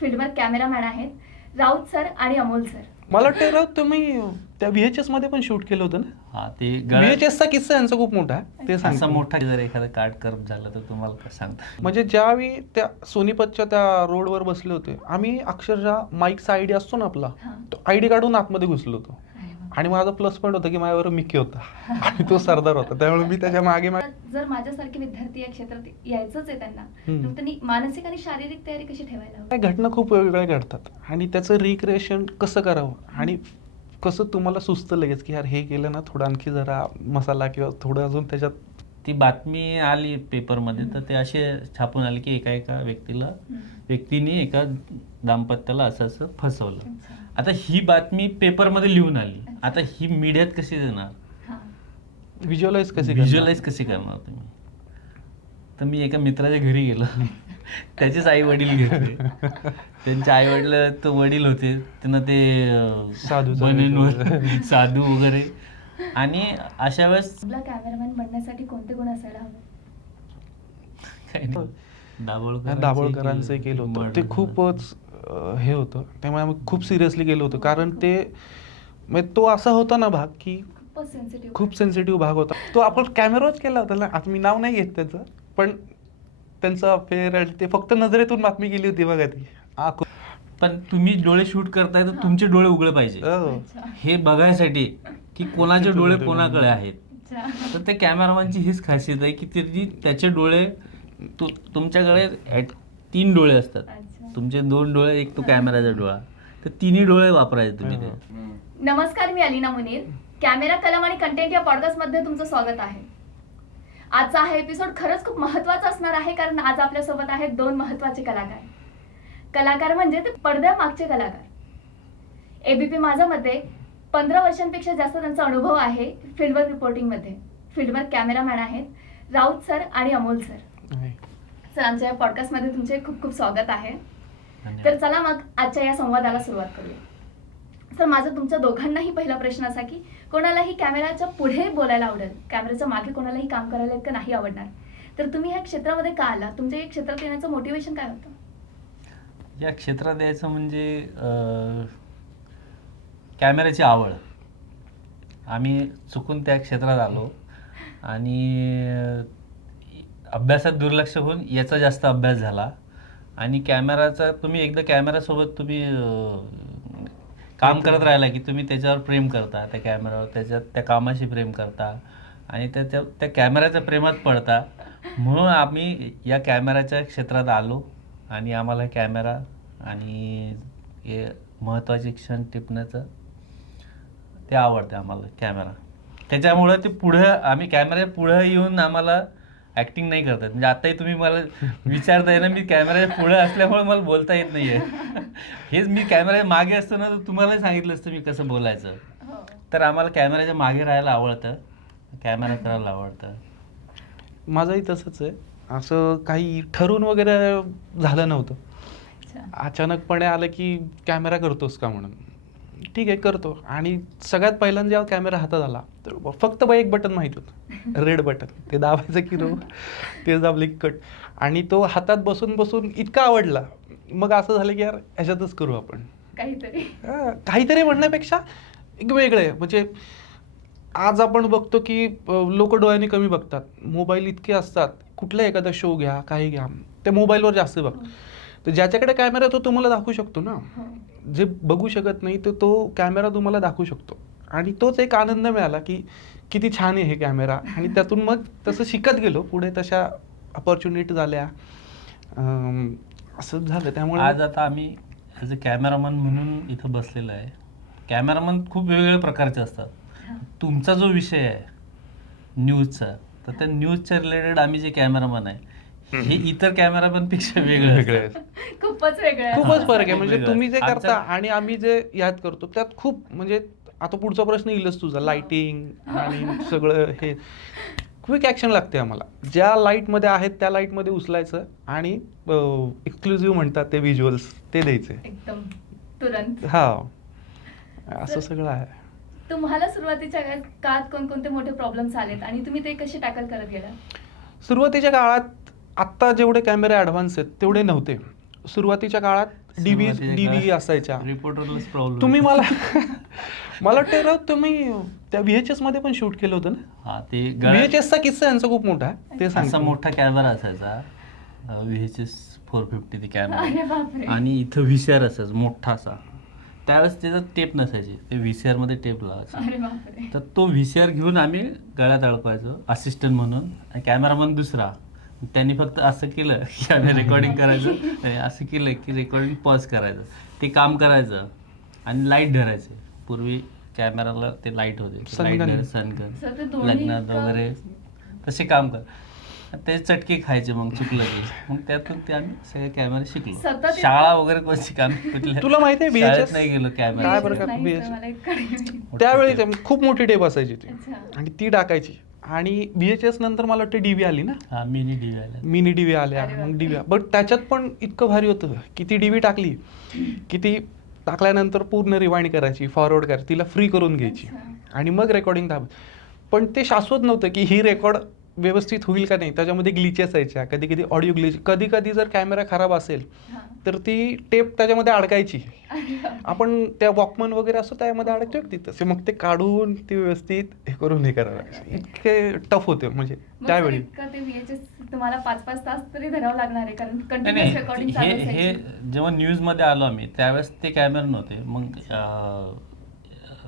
फील्डवर cameraman आहेत Raut sir आणि Amol sir. मला वाटतं राव तुम्ही त्या VHS मध्ये पण शूट केलं होतं ना? हा, ते VHS चा किस्सा यांचा खूप मोठा आहे, ते असा सांग. मोठा जर एखादा कार्ड कर्व झालं तर तुम्हाला काय सांगता. म्हणजे ज्यावेळी त्या सोनीपतच्या त्या रोडवर बसले होते, आम्ही अक्षरशः माईकचा आयडी असतो ना आपला, तो आयडी काढून आतमध्ये घुसलो होतो. आणि माझा प्लस पॉईंट होता की माझ्यावर मिक्की होता आणि तो सरदार होता, त्यामुळे मी त्याच्या मागे जर माझ्यासारखे विद्यार्थी या क्षेत्रात यायचंच आहे त्यांना, तर त्यांनी मानसिक आणि शारीरिक तयारी कशी ठेवायला हवी? घटना खूप वेगवेगळ्या घडतात आणि त्याचं रिक्रिएशन कसं करावं आणि कसं तुम्हाला सुचतं लगेच की यार हे केलं ना, थोडं आणखी जरा मसाला किंवा थोडं अजून त्याच्यात. ती बातमी आली पेपरमध्ये तर ते असे छापून आले की एका व्यक्तीने एका दाम्पत्याला असं फसवलं. आता ही बातमी पेपरमध्ये लिहून आली, आता ही मीडियात कशी देणार, व्हिज्युअलाइज कशी करणार तुम्ही? तर मी एका मित्राच्या घरी गेलो, त्याचेच आई वडील घेतले. त्यांच्या आई वडील तो वडील होते, त्यांना ते साधू वगैरे. आणि अशा वेळेस आपला कॅमेरामॅन बनण्यासाठी कोणते गुण असायला हवे? दाभोळकरांचं केलं होतं ते खूपच हे होतं, त्यामुळे आम्ही खूप सिरियसली गेलो होतो. कारण ते म्हणजे तो असा होता ना भाग की खूप सेन्सिटिव्ह भाग होता. तो आपण कॅमेराच केला होता ना, आता मी नाव नाही घेत त्याचं, पण त्यांचं अफेअर ते फक्त नजरेतून बातमी गेली होती बघा ती. पण तुम्ही डोळे शूट करताय तर तुमचे डोळे उघडे पाहिजे हे बघायसाठी की कोणाचे डोळे कोणाकडे आहेत. तर ते कॅमेरामॅनची हीच खासियत आहे की त्याचे डोळे तुमच्याकडे 3 डोळे असतात, तुमचे 2 डोळे, एक तो कॅमेराचा डोळा, तर तिन्ही डोळे वापरायचे तुम्ही ते. नमस्कार, मी अलिना मुनीर. कॅमेरा कलम आणि कंटेंट या पॉडकास्ट मध्ये तुमचं स्वागत आहे. आजचा हा एपिसोड खरंच खूप महत्वाचा असणार आहे, कारण आज आपल्यासोबत आहेत 2 महत्वाचे कलाकार म्हणजे ते पडद्यामागचे कलाकार. ABP माझा मध्ये 15 वर्षांपेक्षा जास्त त्यांचा अनुभव आहे फील्डवर रिपोर्टिंग मध्ये. फील्डवर कॅमेरामॅन आहेत राऊत सर आणि अमोल सर. सर, आमच्या या पॉडकास्ट मध्ये तुमचे खूप खूप स्वागत आहे. तर चला मग आजच्या या संवादाला सुरुवात करूया. सर, माझा तुमच्या दोघांनाही पहिला प्रश्न असा की कोणालाही कॅमेराच्या पुढे बोलायला आवडेल, कॅमेराच्या मागे कोणालाही काम करायला इतकं नाही आवडणार, तर तुम्ही ह्या क्षेत्रामध्ये का आला? तुमच्या या क्षेत्रात येण्याचं मोटिवेशन काय होतं? या क्षेत्रात यायचं म्हणजे कॅमेऱ्याची आवड. आम्ही चुकून त्या क्षेत्रात आलो आणि अभ्यासात दुर्लक्ष होऊन याचा जास्त अभ्यास झाला. आणि कॅमेराचा तुम्ही एकदा कॅमेरासोबत तुम्ही काम करत राहिला की तुम्ही त्याच्यावर प्रेम करता, त्या कॅमेरावर, त्या कामाशी प्रेम करता आणि त्या कॅमेऱ्याच्या प्रेमात पडता. म्हणून आम्ही या कॅमेराच्या क्षेत्रात आलो आणि आम्हाला कॅमेरा आणि हे महत्त्वाचे क्षण टिपण्याचं ते आवडते आम्हाला कॅमेरा. त्याच्यामुळं ते आम्ही कॅमेऱ्याच्या पुढं येऊन आम्हाला ॲक्टिंग नाही करतात. म्हणजे आताही तुम्ही मला विचारताय ना, मी कॅमेऱ्याच्या पुढे असल्यामुळे मला बोलता येत नाही आहे. हेच मी कॅमेऱ्याच्या मागे असतो ना, तर तुम्हाला सांगितलं असतं मी कसं बोलायचं. तर आम्हाला कॅमेऱ्याच्या मागे राहायला आवडतं, कॅमेरा करायला आवडतं. माझंही तसंच आहे. असं काही ठरवून वगैरे झालं नव्हतं. अचानकपणे आलं की कॅमेरा करतोस का म्हणून. ठीक आहे, करतो. आणि सगळ्यात पहिल्यांदा जेव्हा कॅमेरा हातात आला तर फक्त एक बटन माहीत होतं, रेड बटन. ते दाबायचं की ते दाबले की कट. आणि तो हातात बसून बसून इतका आवडला, मग असं झालं की यार ह्याच्यातच करू आपण काहीतरी म्हणण्यापेक्षा एक वेगळं आहे. म्हणजे आज आपण बघतो की लोक डोळ्यांनी कमी बघतात, मोबाईल इतके असतात, कुठला एखादा शो घ्या, काही घ्या, ते मोबाईलवर जास्त बघ. तर ज्याच्याकडे कॅमेरा तो तुम्हाला दाखवू शकतो ना, जे बघू शकत नाही तर तो कॅमेरा तुम्हाला दाखवू शकतो. आणि तोच एक आनंद मिळाला की किती छान आहे हे कॅमेरा. आणि त्यातून मग तसं शिकत गेलो पुढे, तशा अपॉर्च्युनिटी झाल्या, असं झालं. त्यामुळे आज आता आम्ही ॲज अ कॅमेरामन म्हणून इथं बसलेलं आहे. कॅमेरामन खूप वेगवेगळ्या प्रकारचे असतात. तुमचा जो विषय आहे न्यूजचा, तर त्या न्यूजच्या रिलेटेड आम्ही जे कॅमेरामन आहे हे इतर कॅमेरामॅनपेक्षा वेगळे आहे. खूपच फरक आहे. म्हणजे तुम्ही जे करता आणि आम्ही जे याद करतो त्यात खूप, म्हणजे आता पुढचा प्रश्न येईलच तुझा, लाइटिंग आणि सगळं हे क्विक ॲक्शन लागते आम्हाला. ज्या लाईटमध्ये आहेत त्या लाईटमध्ये उचलायचं आणि एक्सक्लुझिव्ह म्हणतात ते व्हिज्युअल्स ते द्यायचे एकदम तुरंत. असं सगळं आहे. तुम्हाला सुरुवातीच्या काळात कोणकोणते मोठे प्रॉब्लेम्स आलेत आणि तुम्ही ते कसे टॅकल करत गेला? सुरुवातीच्या काळात आत्ता जेवढे कॅमेरे ॲडव्हान्स आहेत तेवढे नव्हते. सुरुवातीच्या काळात डीबी असायच्या. रिपोर्टरलाच प्रॉब्लेम. तुम्ही मला मला वाटतं राव तुम्ही त्या VHS मध्ये पण शूट केलं होतं ना. हा, ते VHS चा किस्सा यांचा खूप मोठा आहे, ते असा सांग. मोठा कॅमेरा असायचा, VHS 450 ते अरे कॅमेरा, बापरे. आणि इथं VCR असायचा मोठा असा. त्यावेळेस त्याचा टेप नसायचे, ते VCR मध्ये टेप लावायचे. अरे बापरे. तर तो VCR घेऊन आम्ही गळ्यात अडकवायचो असिस्टंट म्हणून. कॅमेरामन दुसरा, त्यांनी फक्त असं केलं की आम्ही रेकॉर्डिंग करायचं, आणि असं केलं की रेकॉर्डिंग पॉज करायचं, ते काम करायचं, आणि लाईट धरायचे. पूर्वी कॅमेराला ते लाईट होते, सनगन. सर, ते दोन्ही लग्नात इतकं- वगैरे तसे काम कर. ते चटके खायचे मग चुकलं की. मग त्यातून ते आम्ही सगळे कॅमेरा शिकलो. सतत शाळा वगैरे कोणची काम कुठल्या तुला माहिती आहे शाळेत VHS नाही गेलो कॅमेरा. काय बरं का, नाही, VHS सर, मला एक कळलं. त्यावेळी खूप मोठी टेप असायची ती, अच्छा. आणि ती टाकायची. आणि VHS नंतर मला वाटतं DV आली ना, हा, मिनी DV आला. मिनी DV आल्या, अरे मग बापरे. DV. बट त्याच्यात पण इतकं भारी होतं की ती DV टाकली की ती टाकल्यानंतर पूर्ण रिवाइंड करायची, फॉरवर्ड करायची, तिला फ्री करून घ्यायची, अच्छा. आणि मग रेकॉर्डिंग दाब. पण ते शाश्वत नव्हतं की ही रेकॉर्ड व्यवस्थित होईल का नाही. त्याच्यामध्ये ग्लिचेस यायच्या, कधी कधी ऑडिओ ग्लिच, कधी कधी जर कॅमेरा खराब असेल हा. तर ती टेप त्याच्यामध्ये अडकायची. अरे बापरे. आपण त्या वॉकमन वगैरे असतो त्यामध्ये अडकतो की तसे, मग ते काढून ते व्यवस्थित हे करून हे करायला लागायचं. इतके टफ होते म्हणजे मग सर, त्यावेळी. इतकं ते VHS तुम्हाला 5-5 तास तरी धरावं लागणार आहे, कारण नाही कंटिन्युअस नाही, रेकॉर्डिंग हे चालू हे असायची. जेव्हा न्यूजमध्ये आलो आम्ही त्यावेळेस ते कॅमेरा नव्हते. मग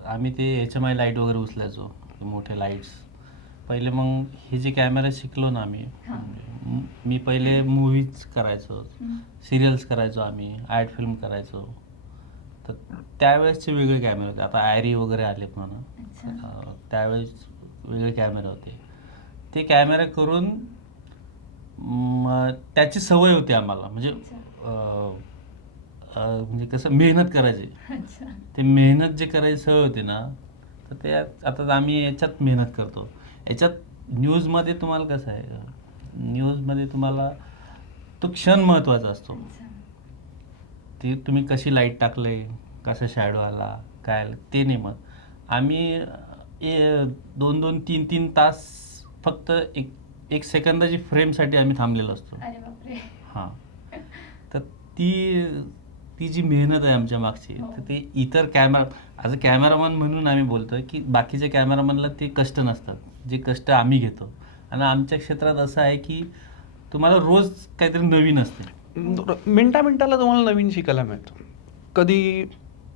आम्ही ते HMI लाईट वगैरे उचलायचो, मोठे लाईट्स पहिले. मग हे जे कॅमेरा शिकलो ना आम्ही, हा. मी पहिले मूवीज करायचो, हम्म. सिरियल्स करायचो, आम्ही ॲड फिल्म करायचो. तर त्यावेळेसचे वेगळे कॅमेरे होते. आता आयरी वगैरे आलेत म्हणा, अच्छा. त्यावेळेस वेगळे कॅमेरे होते. ते कॅमेरा करून त्याची सवय होती आम्हाला, म्हणजे म्हणजे कसं मेहनत करायची. अच्छा. ते मेहनत जे करायची सवय होती ना, तर ते आता आम्ही याच्यात मेहनत करतो. याच्यात न्यूजमध्ये तुम्हाला कसं आहे, न्यूजमध्ये तुम्हाला तो क्षण महत्त्वाचा असतो. अच्छा. ते तुम्ही कशी लाईट टाकले, कसा शॅडो आला, काय आलं ते नाही. मग आम्ही 2-2, 3-3 तास फक्त एक सेकंदाची फ्रेमसाठी आम्ही थांबलेलो असतो. अरे बापरे. हां, तर ती जी मेहनत आहे आमच्या मागची, हो. तर ते इतर ॲज अ कॅमेरामन म्हणून आम्ही बोलतो की बाकीच्या कॅमेरामनला ते कष्ट नसतात, जे कष्ट आम्ही घेतो. आणि आमच्या क्षेत्रात असं आहे की तुम्हाला रोज काहीतरी नवीन असते. मिनटाला तुम्हाला नवीन शिकायला मिळतं. कधी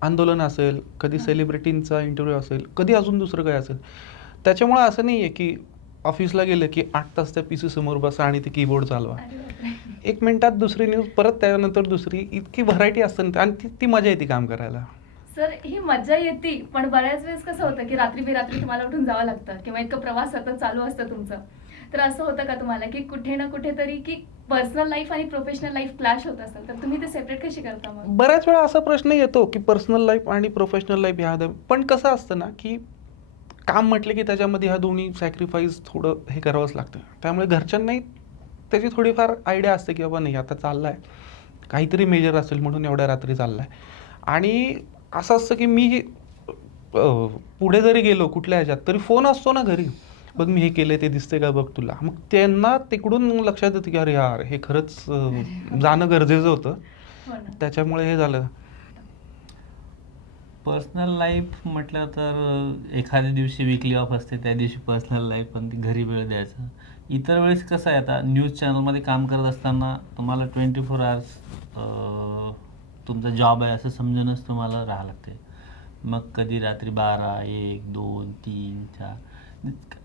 आंदोलन असेल, कधी सेलिब्रिटींचा इंटरव्ह्यू असेल, कधी अजून दुसरं काय असेल. त्याच्यामुळे असं नाही आहे की ऑफिसला गेलं की 8 तास त्या PC समोर बसा आणि ते कीबोर्ड चालवा. अरे बापरे. 1 मिनिटात दुसरी न्यूज, परत त्यानंतर दुसरी, इतकी व्हरायटी असते ना, आणि ती मजा येते काम करायला. सर, ही मजा येते, पण बऱ्याच वेळेस कसं होतं की रात्री बेरात्री तुम्हाला उठून जावं लागतं, किंवा इतकं प्रवास सतत चालू असतं तुमचं. तर असं होतं का तुम्हाला की कुठे ना कुठेतरी की पर्सनल लाईफ आणि प्रोफेशनल लाईफ क्लॅश होत असेल, तर तुम्ही ते सेपरेट कशी करता मग? बऱ्याच वेळा असा प्रश्न येतो की पर्सनल लाईफ आणि प्रोफेशनल लाईफ ह्या, पण कसं असतं ना की काम म्हटलं की त्याच्यामध्ये ह्या दोन्ही सॅक्रिफाईस थोडं हे करावंच लागतं. त्यामुळे घरच्यांनाही त्याची थोडीफार आयडिया असते की बाबा नाही, आता चाललाय काहीतरी मेजर असेल म्हणून एवढ्या रात्री चाललाय. आणि असं असतं की मी पुढे जरी गेलो कुठल्या ह्याच्यात, तरी फोन असतो ना घरी, बघ मी हे केलंय, ते दिसतंय का बघ तुला. मग त्यांना तिकडून लक्षात येतं की अरे यार, हे खरंच जाणं गरजेचं होतं, हो ना. त्याच्यामुळे हे झालं. पर्सनल लाईफ म्हटलं तर एखाद्या दिवशी वीकली ऑफ असते, त्या दिवशी पर्सनल लाईफ, पण ती घरी वेळ द्यायचा. इतर वेळेस कसं आहे, आता न्यूज चॅनलमध्ये काम करत असताना तुम्हाला 24 आवर्स तुमचा जॉब आहे असं समजूनच तुम्हाला राहावं लागते. मग कधी रात्री 12, 1, 2, 3, 4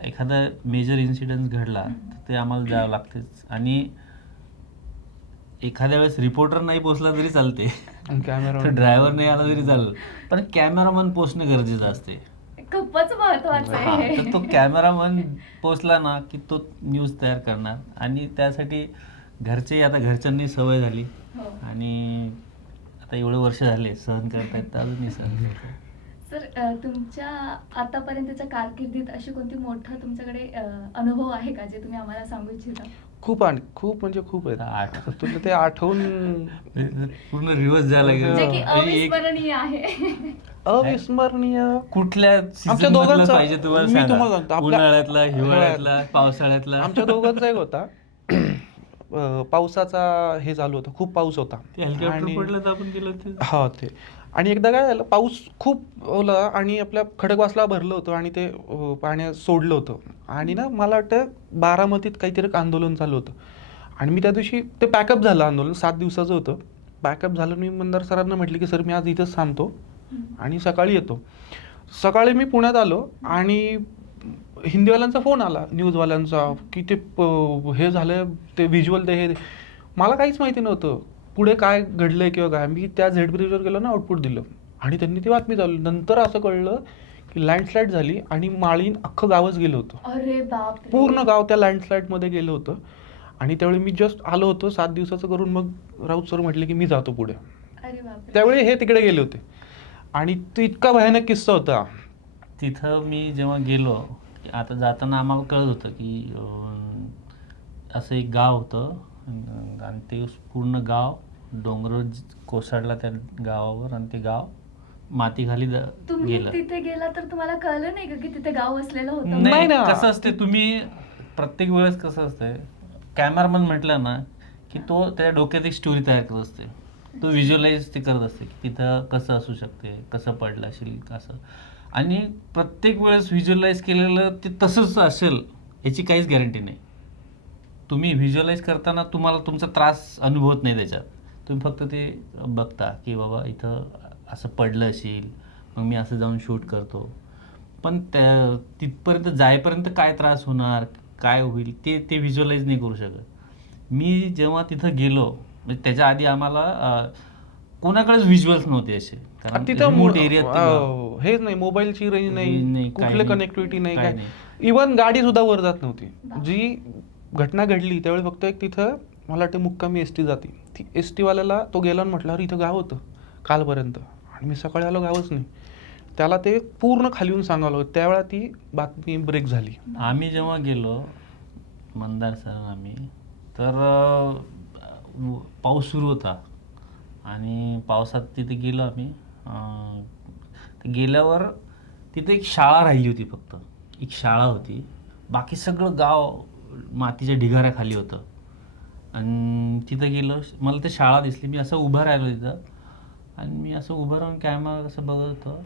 एखादा मेजर इन्सिडेंट घडला तर ते आम्हाला जावं लागतेच. आणि एखाद्या वेळेस रिपोर्टर नाही पोचला तरी चालते, कॅमेरा तर ड्रायव्हर नाही आला तरी चालेल, पण कॅमेरामन पोचणं गरजेचं असते. खूपच महत्वाचं हां, आहे. तर तो कॅमेरामन पोचला ना की तो न्यूज तयार करणार. आणि त्यासाठी घरच्यांनी सवय झाली, हो. आणि आता एवढे वर्ष झाले सहन करतायत, तर अजूनही सहन करतायत. सर, तुमच्या आतापर्यंतच्या कारकिर्दीत अशी कोणती मोठा तुमच्याकडे अनुभव आहे का, जे तुम्ही आम्हाला सांगू इच्छिता? खूप म्हणजे खूप आहेत. आठ. तुला ते आठवून पूर्ण रिवर्स झाला जे की एक अविस्मरणीय आहे. अविस्मरणीय कुठल्या आमच्या season मधलं दोघांचा पाहिजे तुम्हाला मी सांगा? तुम्हाला सांगतो, आपल्या- उन्हाळ्यातला, हिवाळ्यातला, पावसाळ्यातला? आमच्या दोघांचा एक होता. पावसाचा हे चालू होता, खूप पाऊस होता. ते हेलिकॉप्टर आणि पडलं तर आपण गेलो ते. हा ते आणि एकदा काय झालं, पाऊस खूप ओला आणि आपल्या खडकवासला भरलं होतं आणि ते पाण्यात सोडलं होतं. आणि ना मला वाटतं बारामतीत काहीतरी एक आंदोलन चालू होतं आणि मी त्या दिवशी ते पॅकअप झालं आंदोलन, 7 दिवसाचं होतं. पॅकअप झालं, मी मंदार सरांना म्हटलं की सर मी आज इथंच थांबतो आणि सकाळी येतो. सकाळी मी पुण्यात आलो आणि हिंदीवाल्यांचा फोन आला, न्यूजवाल्यांचा, की ते हे झालं, ते व्हिज्युअल ते हे. मला काहीच माहिती नव्हतं पुढे काय घडलंय किंवा काय. मी त्या झेड ब्रिजवर गेलो ना, आउटपुट दिलं आणि त्यांनी ती बातमी चालू. नंतर असं कळलं की लँडस्लाईड झाली आणि माळीन अख्खं गावच गेलं होतं. अरे बाप, पूर्ण गाव त्या लँडस्लाईडमध्ये गेलं होतं. आणि त्यावेळी मी जस्ट आलो होतो 7 दिवसाचं करून, मग राऊत सर म्हटले की मी जातो पुढे. अरे बाप, त्यावेळी हे तिकडे गेले होते आणि तो इतका भयानक किस्सा होता. तिथं मी जेव्हा गेलो, आता जाताना आम्हाला कळत होतं की असं एक गाव होतं आणि ते पूर्ण गाव डोंगर कोसळला त्या गावावर आणि ते गाव मातीखाली तुम्ही गेलं. तिथे गेला तर तुम्हाला कळलं नाही का की तिथे गाव वसलेलं होतं? नाही नाही, ना. कसं असते, तुम्ही प्रत्येक वेळेस कसं असते, कॅमेरामन म्हटलं ना की तो त्याच्या डोक्यात एक स्टोरी तयार करत असते, तो व्हिज्युअलाइज ते करत असते की तिथं कसं असू शकते, कसं पडलं असेल कसं. आणि प्रत्येक वेळेस व्हिज्युअलाइज केलेलं ते तसंच असेल याची काहीच गॅरंटी नाही. तुम्ही व्हिज्युअलाइज करताना तुम्हाला तुमचा त्रास अनुभवत नाही त्याच्यात, तुम्ही फक्त ते बघता की बाबा इथं असं पडलं असेल, मग मी असं जाऊन शूट करतो. पण त्या तिथपर्यंत जाईपर्यंत काय त्रास होणार, काय होईल ते ते व्हिज्युअलाइज नाही करू शकत. मी जेव्हा तिथं गेलो, म्हणजे त्याच्या आधी आम्हाला कोणाकडेच व्हिज्युअल्स नव्हते असे, कारण तिथं रिमोट एरियात ते गाव. हेच नाही, मोबाईलची रेंज रेंज नाही, नाही, कुठले काही नाही, कनेक्टिव्हिटी नाही, काही काय. नाही. इवन गाडी सुद्धा वर जात नव्हती. बापरे. जी घटना घडली त्यावेळी फक्त एक तिथं मला वाटतं मुक्कामी एस टी जाते, ती एस टीवाल्याला तो गेला आणि म्हटलं अरे इथं गाव होतं कालपर्यंत, आणि मी सकाळी आलो गावच नाही. त्याला ते पूर्ण खाली येऊन सांगावं लागलं, त्यावेळा ती बातमी ब्रेक झाली. आम्ही जेव्हा गेलो मंदार सर आम्ही, तर पाऊस सुरू होता आणि पावसात तिथे गेलो आम्ही. ते गेल्यावर तिथे एक शाळा राहिली होती, फक्त एक शाळा होती, बाकी सगळं गाव मातीच्या ढिगाऱ्याखाली होतं. आणि तिथं गेलो, मला ते शाळा दिसली, मी असं उभं राहिलो तिथं आणि मी असं उभं राहून कॅमेरा असं बघत होतो.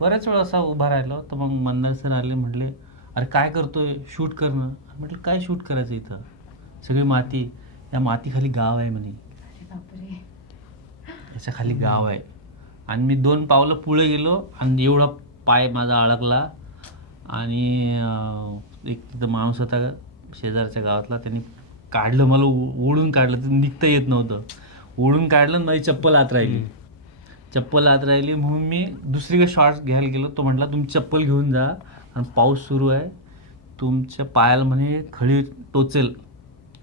बऱ्याच वेळ असा उभा राहिलो, तर मग मंदार सर आले, म्हटले अरे काय करतोय, शूट करणं. म्हटलं काय शूट करायचं, इथं सगळी माती, या मातीखाली गाव आहे म्हणे, अरे बापरे. याच्या खाली गाव आहे. आणि मी 2 पावलं पुढे गेलो आणि एवढा पाय माझा अडकला. आणि एक तिथं माणूस होता शेजारच्या गावातला, त्यांनी काढलं मला, ओढून काढलं, तर निघता येत नव्हतं. ओढून काढलं आणि माझी चप्पल आत राहिली. चप्पल आत राहिली म्हणून मी दुसरीकडे शॉर्ट्स घ्यायला गेलो. तो म्हटला तुम्ही चप्पल घेऊन जा आणि पाऊस सुरू आहे, तुमच्या पायाला म्हणे खळी टोचेल,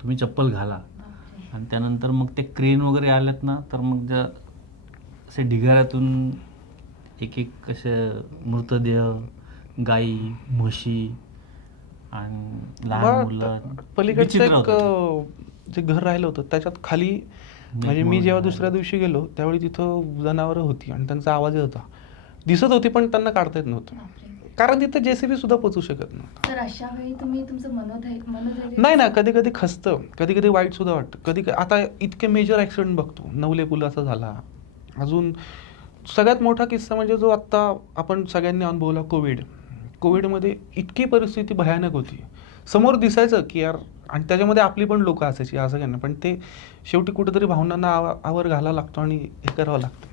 तुम्ही चप्पल घाला. बापरे. आणि त्यानंतर मग ते क्रेन वगैरे आल्यात ना, तर मग त्या असे ढिगाऱ्यातून एक एक असे मृतदेह, गाई, म्हशी आणि लहान मुलं, पलीकडचं विचित्र एक होतं ते. जे घर राहिलं होतं त्याच्यात खाली, म्हणजे मी जेव्हा दुसऱ्या दिवशी गेलो त्यावेळी तिथं जनावरं होती आणि त्यांचा आवाज येत होता, दिसत होती, पण त्यांना काढता येत नव्हतं, बापरे. कारण तिथं JCB सुद्धा पोचू शकत नव्हतं. तर अशा वेळी तुम्ही तुमचं मनोधैर्य नाही ना, कधी कधी खचतं, कधी कधी वाईट सुद्धा वाटतं. कधी आता इतके मेजर ॲक्सिडेंट बघतो, नवले पुलाचा झाला, अजून सगळ्यात मोठा किस्सा म्हणजे जो आत्ता आपण सगळ्यांनी अनुभवला, कोविडमध्ये इतकी परिस्थिती भयानक होती, समोर दिसायचं की यार, आणि त्याच्यामध्ये आपली पण लोकं असायची, असं काय नाही, पण ते शेवटी कुठेतरी भावनांना आवर घालावा लागतो आणि हे करावं लागतं.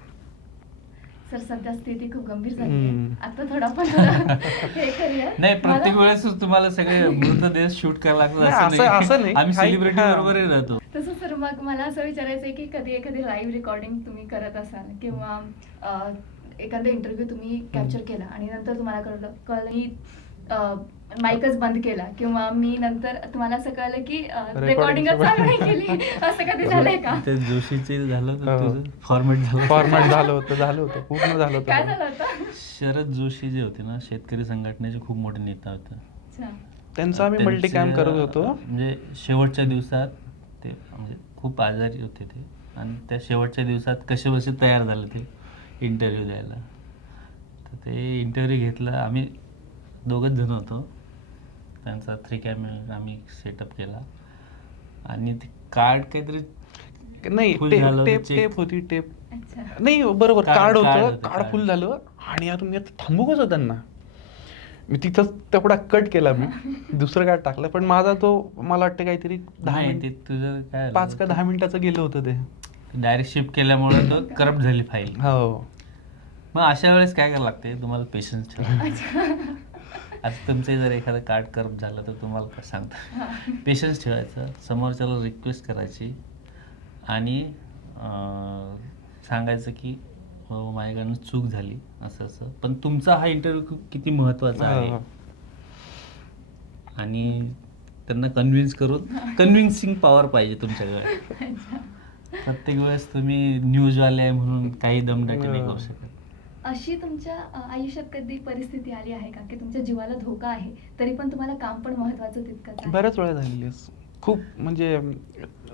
सर सध्या स्थिती खूप गंभीर झाली आहे. हम्म. आता थोडा पण थोडा हे करूया. नाही, प्रत्येक मला- वेळेस तुम्हाला सगळे मृतदेह शूट करायला नाही, लागतात असं नाही. आम्ही काही- सेलिब्रिटी हां. बरोबरही राहतो. तसं सर, मग मला असं विचारायचं आहे की कधी एखादी लाईव्ह रेकॉर्डिंग तुम्ही करत असाल किंवा एखादा इंटरव्ह्यू तुम्ही कॅप्चर केला आणि नंतर तुम्हाला कळलं की माईकच बंद केला, किंवा मी नंतर तुम्हाला असं कळलं की रेकॉर्डिंगच चालू नाही केली, असं कधी झालंय का? ते जोशीचे झालं हो. होतं तुझं फॉर्मॅट झालं फॉर्मॅट झालं होतं, पूर्ण झालं काय होतं. झालं होतं? शरद जोशी जे होते ना, शेतकरी संघटनेचे खूप मोठे नेता होते. अच्छा. त्यांचं आम्ही मल्टी कॅम करत होतो. म्हणजे शेवटच्या दिवसात ते, म्हणजे खूप आजारी होते ते, आणि त्या शेवटच्या दिवसात कसे बसे तयार झाले ते इंटरव्ह्यू द्यायला. तर ते इंटरव्ह्यू घेतला, आम्ही 2च जण होतो, त्यांचा 3 कॅमेरा आम्ही सेटअप केला आणि ते कार्ड काहीतरी नाही फुल झालं होतं, टेप check. टेप होती टेप अच्छा. नाही बरोबर कार्ड कार्ड होतं होतं, कार्ड कार्ड. फुल झालं आणि यार मी आता थांबू कसं त्यांना मी तिथंच तेवढा कट केला मी दुसरं कार्ड टाकलं पण माझा तो मला वाटतं काहीतरी 10 नाही, मिनिट ते तुझं काय 5 का 10 मिनिटाचं गेलं होतं ते डायरेक्ट शिफ्ट केल्यामुळे तो करप्ट झाली फाईल. हो मग अशा वेळेस काय करायला लागते तुम्हाला पेशन्स ठेवा. आता तुमचं जर एखादं कार्ड करप्ट झालं तर तुम्हाला काय सांगता पेशन्स ठेवायचं, समोरच्याला रिक्वेस्ट करायची आणि सांगायचं की हो माझ्याकडनं चूक झाली असं असं. पण तुमचा हा इंटरव्ह्यू किती महत्त्वाचा आहे हो. आणि त्यांना कन्व्हिन्सिंग पॉवर पाहिजे तुमच्याकडे. प्रत्येक वेळेस तुम्ही न्यूजवाले आहे म्हणून काही दमदाटी नाही करू शकत. अशी तुमच्या आयुष्यात कधी परिस्थिती आली आहे का की तुमच्या जीवाला धोका आहे तरी पण तुम्हाला काम पण महत्वाचं तितकंच आहे? बऱ्याच वेळा झालेली आहे. खूप म्हणजे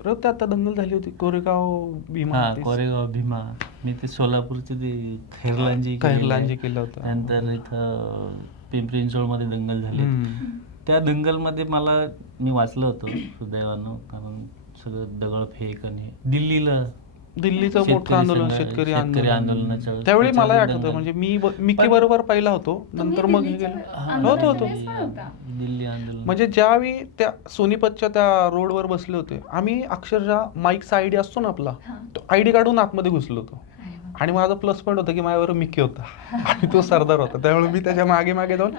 रत आता दंगल झाली होती कोरेगाव भीमा हा कोरेगाव भीमा. मी ते सोलापूरचे ते खैरलांजी खैरलांजी केलं होतं. नंतर इथं पिंपरी चिंचवडमध्ये दंगल झाली. हम्म. त्या दंगलमध्ये मी वाचलं होतं सुदैवानं, कारण सगळं दगडफेक आणि दिल्लीचं शेतकरी मोठं आंदोलन संघ- शेतकरी आंदोलनाच्या त्यावेळी मला त्याच्यामध्ये आठवतं दंगल. म्हणजे मिकी पण- बरोबर पहिला होतो तुम्ही नंतर मग हे दिल्लीच्या गेलं आंदोलनाच्या होतो. वेळेस पण होता? दिल्ली आंदोलन म्हणजे ज्यावेळी त्या सोनीपतच्या त्या रोडवर बसले होते आम्ही अक्षरशः माईकचा आयडी असतो ना आपला हा. तो आयडी काढून आतमध्ये घुसलो होतो अरे वा. आणि माझा प्लस पॉईंट होता की माझ्यावर मिकी होता आणि तो सरदार होता त्यामुळे मी त्याच्या मागे मागे जाऊन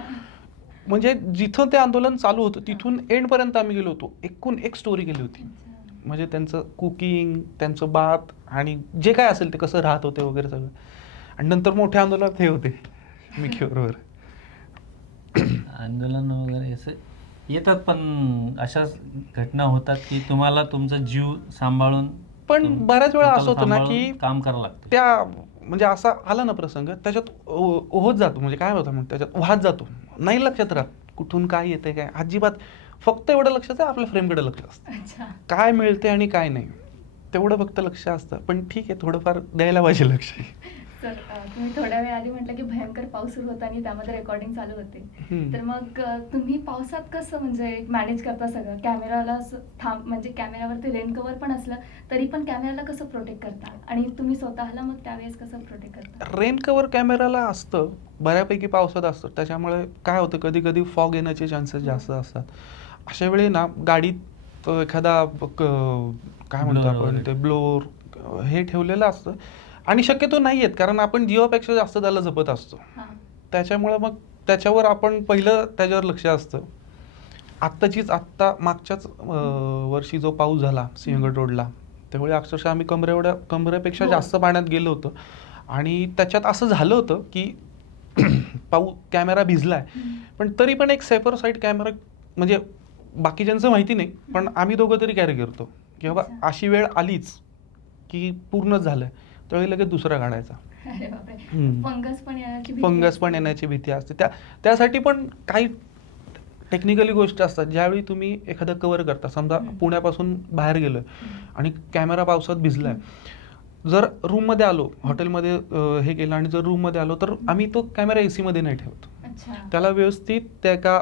म्हणजे जिथं ते आंदोलन चालू होतं तिथून एंड पर्यंत आम्ही गेलो होतो. एकूण एक स्टोरी केली होती अच्छा. म्हणजे त्यांचं कुकिंग त्यांचं बात आणि जे काय असेल ते कसं राहत होते वगैरे सगळं आणि नंतर मोठ्या आंदोलनात हे होते मिकी बरोबर. आंदोलन वगैरे असं येतात पण अशाच घटना होतात की तुम्हाला तुमचा जीव सांभाळून पण बऱ्याच वेळा असं होतं ना सांभाळून की काम करावं लागतं. त्या म्हणजे असा आला ना प्रसंग त्याच्यात ओहत जातो म्हणजे काय होतं मग त्याच्यात वाहत जातो नाही लक्षात राहत कुठून काय येते काय अजिबात. फक्त एवढं लक्षात आहे आपल्या फ्रेमकडे लक्ष असतं अच्छा. काय मिळते आणि काय नाही तेवढं फक्त लक्ष असतं. पण ठीक आहे थोडंफार द्यायला पाहिजे लक्ष. सर तुम्ही थोड्या वेळ आधी म्हटलं की भयंकर पाऊस सुरू होता आणि त्यामध्ये रेकॉर्डिंग चालू होते. हम्म. तर मग तुम्ही पावसात कसं म्हणजे मॅनेज करता सगळं? कॅमेराला म्हणजे कॅमेरावरती रेन कव्हर पण असलं तरी पण कॅमेराला कसं प्रोटेक्ट करता आणि तुम्ही स्वतःला मग त्यावेळेस कसं प्रोटेक्ट करता? रेन कव्हर कॅमेराला असतं बऱ्यापैकी पावसात असतं त्याच्यामुळे काय होतं कधी कधी फॉग येण्याचे चान्सेस जास्त असतात. अशा वेळी ना गाडीत एखादा काय म्हणतो Blower आपण वगैरे. ते ब्लोअर हे ठेवलेलं असतं आणि शक्यतो नाही आहेत कारण आपण जीवापेक्षा जास्त त्याला जपत असतो हां. त्याच्यामुळं मग त्याच्यावर आपण पहिलं त्याच्यावर लक्ष असतं. आत्ता मागच्याच वर्षी जो पाऊस झाला सिंहगड रोडला त्यावेळी अक्षरशः आम्ही कमरेपेक्षा हो. जास्त पाण्यात गेलो होतो आणि त्याच्यात असं झालं होतं की कॅमेरा भिजलाय पण तरी पण एक सेफर साईड कॅमेरा म्हणजे बाकीच्यांचं माहिती नाही पण आम्ही दोघं तरी कॅरी करतो की बाबा अच्छा. अशी वेळ आलीच की पूर्णच झालंय त्यावेळी लगेच दुसरा काढायचा. अरे बापरे. हम्म. फंगस पण येण्याची भीती फंगस असते. पण येण्याची भीती असते त्यासाठी पण काही टेक्निकली गोष्टी असतात. ज्यावेळी तुम्ही एखादं कव्हर करता समजा पुण्यापासून बाहेर गेलोय आणि कॅमेरा पावसात भिजलाय जर रूममध्ये आलो हॉटेलमध्ये हे केलं आणि जर रूममध्ये आलो तर आम्ही तो कॅमेरा AC मध्ये नाही ठेवत. अच्छा. त्याला व्यवस्थित त्या एका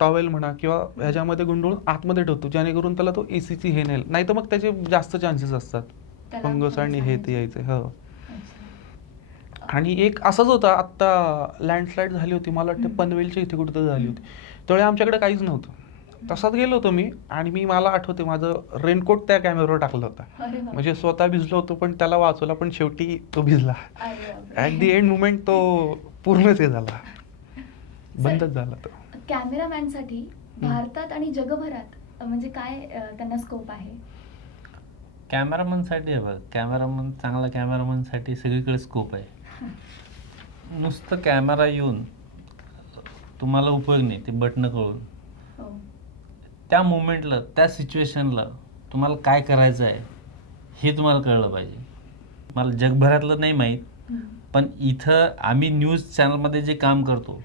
टॉवेल म्हणा किंवा ह्याच्यामध्ये गुंडळून आतमध्ये ठेवतो जेणेकरून त्याला तो ACची हे नाही तर मग त्याचे जास्त चान्सेस असतात त्याला फंगस आणि हे ते यायचे. हो अच्छा. आणि एक असंच होतं आत्ता लँडस्लाईड झाली होती मला वाटतं पनवेलच्या इथे कुठं झाली होती त्यावेळी आमच्याकडे काहीच नव्हतं. तसाच गेलो होतो मी मला आठवते माझं रेनकोट त्या कॅमेऱ्यावर टाकलं होतं अरे बापरे. म्हणजे स्वतः भिजलो होतो पण त्याला वाचवला पण शेवटी तो भिजला. अरे बापरे. ॲट दी एंड मुमेंट तो पूर्णच हे झाला बंदच झाला तो. कॅमेरामॅनसाठी भारतात आणि जगभरात म्हणजे काय त्यांना स्कोप आहे? कॅमेरामनसाठी आहे बघ, चांगला कॅमेरामनसाठी सगळीकडे स्कोप आहे. नुसतं कॅमेरा येऊन तुम्हाला उपयोग नाही ते बटणं कळून. हो. त्या मोमेंटला त्या सिच्युएशनला तुम्हाला काय करायचं आहे हे तुम्हाला कळलं पाहिजे. मला जगभरातलं नाही माहीत पण इथं आम्ही न्यूज चॅनलमध्ये जे काम करतो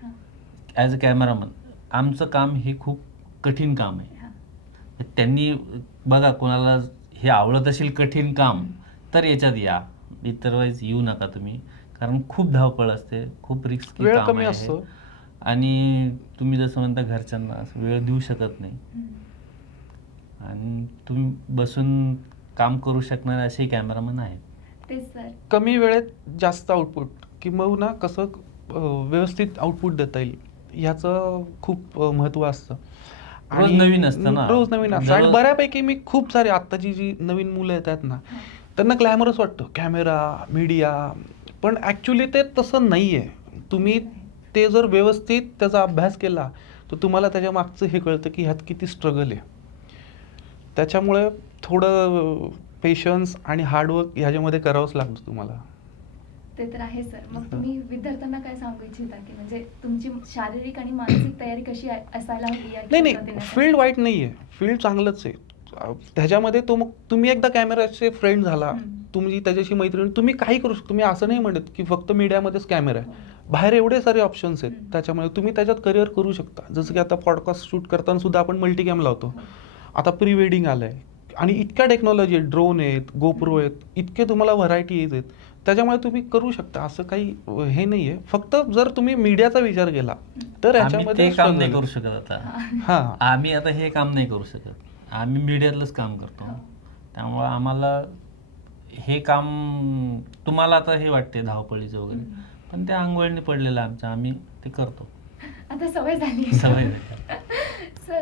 ॲज अ कॅमेरामन आमचं काम हे खूप कठीण काम आहे. त्यांनी बघा कोणाला हे आवडत असेल कठीण काम तर याच्यात या, इतरवाईज येऊ नका तुम्ही कारण खूप धावपळ असते, खूप रिस्की वेळ काम कमी आहे असतो. आणि तुम्ही जसं म्हणता घरच्यांना असं वेळ देऊ शकत नाही. आणि तुम्ही बसून काम करू शकणारे असे कॅमेरामन आहेत. तेच सर. कमी वेळेत जास्त आउटपुट किंबहुना कसं व्यवस्थित आउटपुट देता येईल ह्याचं खूप महत्त्व असतं. रोज नवीन असतं ना. रोज नवीन असतं. आणि दररोज- बऱ्यापैकी मी खूप सारे आत्ताची जी नवीन मुलं येतात ना, त्यांना ग्लॅमरस वाटतं कॅमेरा, मीडिया, पण ॲक्च्युली ते तसं नाही आहे. तुम्ही ते जर व्यवस्थित त्याचा अभ्यास केला तर तुम्हाला त्याच्या मागचं हे कळतं की ह्यात किती स्ट्रगल आहे. त्याच्यामुळे थोडं पेशन्स आणि हार्डवर्क ह्याच्यामध्ये करावंच लागतं तुम्हाला. ते तर आहे सर. मग तुम्ही विद्यार्थ्यांना काय सांगू इच्छिता की म्हणजे तुमची शारीरिक आणि मानसिक तयारी कशी असायला हवी या नाही क्षेत्रात नाही, येण्यासाठी? फील्ड वाईट नाही आहे, फील्ड चांगलंच आहे. त्याच्यामध्ये तो मग तुम्ही एकदा कॅमेराचे फ्रेंड झाला, तुम्ही त्याच्याशी मैत्रीण, तुम्ही काही करू शकता. तुम्ही असं नाही म्हणत की फक्त मीडियामध्येच कॅमेरा आहे. बाहेर एवढे सारे ऑप्शन्स आहेत, त्याच्यामुळे तुम्ही त्याच्यात करिअर करू शकता. जसं की आता पॉडकास्ट शूट करताना सुद्धा आपण मल्टीकॅम लावतो. आता प्री वेडिंग आलं आहे आणि इतक्या टेक्नॉलॉजी आहेत, ड्रोन आहेत, गोप्रो आहेत, इतके तुम्हाला व्हरायटीज आहेत. त्याच्यामुळे तुम्ही करू शकता, असं काही हे नाही आहे. फक्त जर तुम्ही मीडियाचा विचार केला तर आम्ही याच्यामध्ये ते काम नाही struggle करू आहे. शकत आता. हां आम्ही आता हे काम नाही करू शकत. आम्ही मीडियातलंच काम करतो. त्यामुळं आम्हाला हे काम, तुम्हाला आता हे वाटते धावपळीचं वगैरे, पण ते अंगवळणी पडलेलं आमचं, आम्ही ते करतो. आता सवय झाली. सवय झाली. सर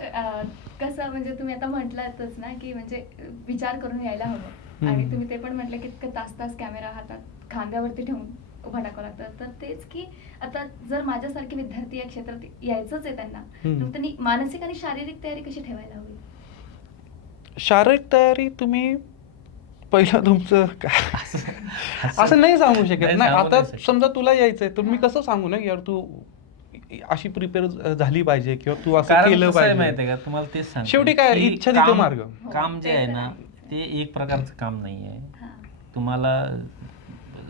कसं म्हणजे तुम्ही आता म्हटलातच ना की म्हणजे विचार करून यायला हवं आणि तुम्ही ते पण म्हटलं की इतकं तास कॅमेरा हातात खांद्यावरती ठेवून उभा टाकावं लागतं. तर तेच की आता जर माझ्यासारखे विद्यार्थी या क्षेत्रात यायचंच आहे त्यांना, तर त्यांनी मानसिक आणि शारीरिक तयारी कशी ठेवायला हवी? शारीरिक तयारी तुम्ही पहिलं तुमचं काय असं नाही सांगू शकत नाही नाही. सांगू आता नाही शकत. समजा तुला यायचंय तर मी कसं सांगू ना यार तू अशी प्रिपेअर झाली पाहिजे किंवा तू असं कारण केलं कसं आहे पाहिजे. माहिती आहे का, तुम्हाला तेच सांगतो. शेवटी काय, की इच्छा तिथे काम- मार्ग. काम जे ते आहे तर ना, आहेच. ते एक प्रकारचं काम नाही आहे. हां. तुम्हाला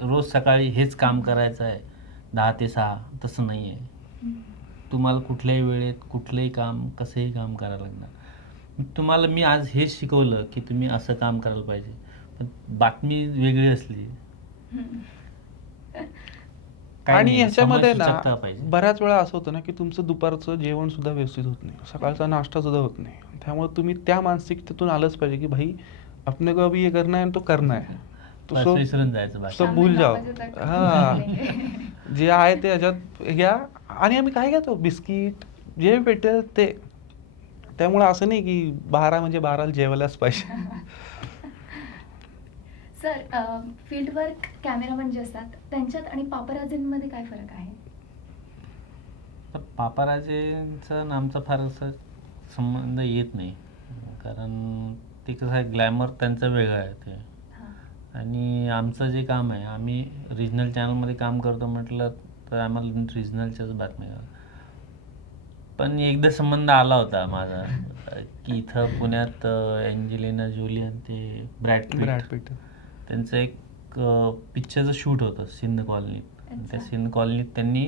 रोज सकाळी हेच काम करायचं आहे 10 ते 6, तसं नाही आहे. तुम्हाला कुठल्याही वेळेत कुठलंही काम, कसंही काम करायला लागणार. तुम्हाला मी आज हेच शिकवलं की तुम्ही असं काम करायला पाहिजे, पण बातमी वेगळी असली, काही आणि नाही, ह्याच्यामध्ये ना समजशक्यता पाहिजे. बऱ्याच वेळा असं होतं ना की तुमचं दुपारचं जेवण सुद्धा व्यवस्थित होत नाही, सकाळचा नाश्ता सुद्धा होत नाही. त्यामुळे तुम्ही त्या मानसिकतेतून आलंच पाहिजे की भाई अपने को अभी ये करना है तो करना है. तो बस सो विसरून जायचं बाकी. सब भूल जाओ. हां, जे आहे ते ह्याच्यात घ्या. आणि आम्ही काय घेतो, बिस्किट जे भेटेल ते. त्यामुळे असं नाही की 12 म्हणजे 12ला जेवायलाच पाहिजे. सर फील्ड वर्क कॅमेरामन जे असतात त्यांच्यात आणि पापराझींमध्ये काय फरक आहे? तर पापाराजेंचा आणि आमचा फार असा संबंध येत नाही, कारण ते कसं आहे, ग्लॅमर त्यांचं वेगळं आहे ते. हां. आणि आमचं जे काम आहे, आम्ही रिजनल चॅनलमध्ये काम करतो म्हटलं तर आम्हाला रिजनलच्याच बातम्या. पण एकदा संबंध आला होता माझा की इथं पुण्यात एंजेलिना जोली आणि ते ब्रॅड ब्रॅड पिट, पिट. त्यांचं एक पिक्चरचं शूट होतं सिंध कॉलनीत. आणि त्या अच्छा. सिंध कॉलनीत त्यांनी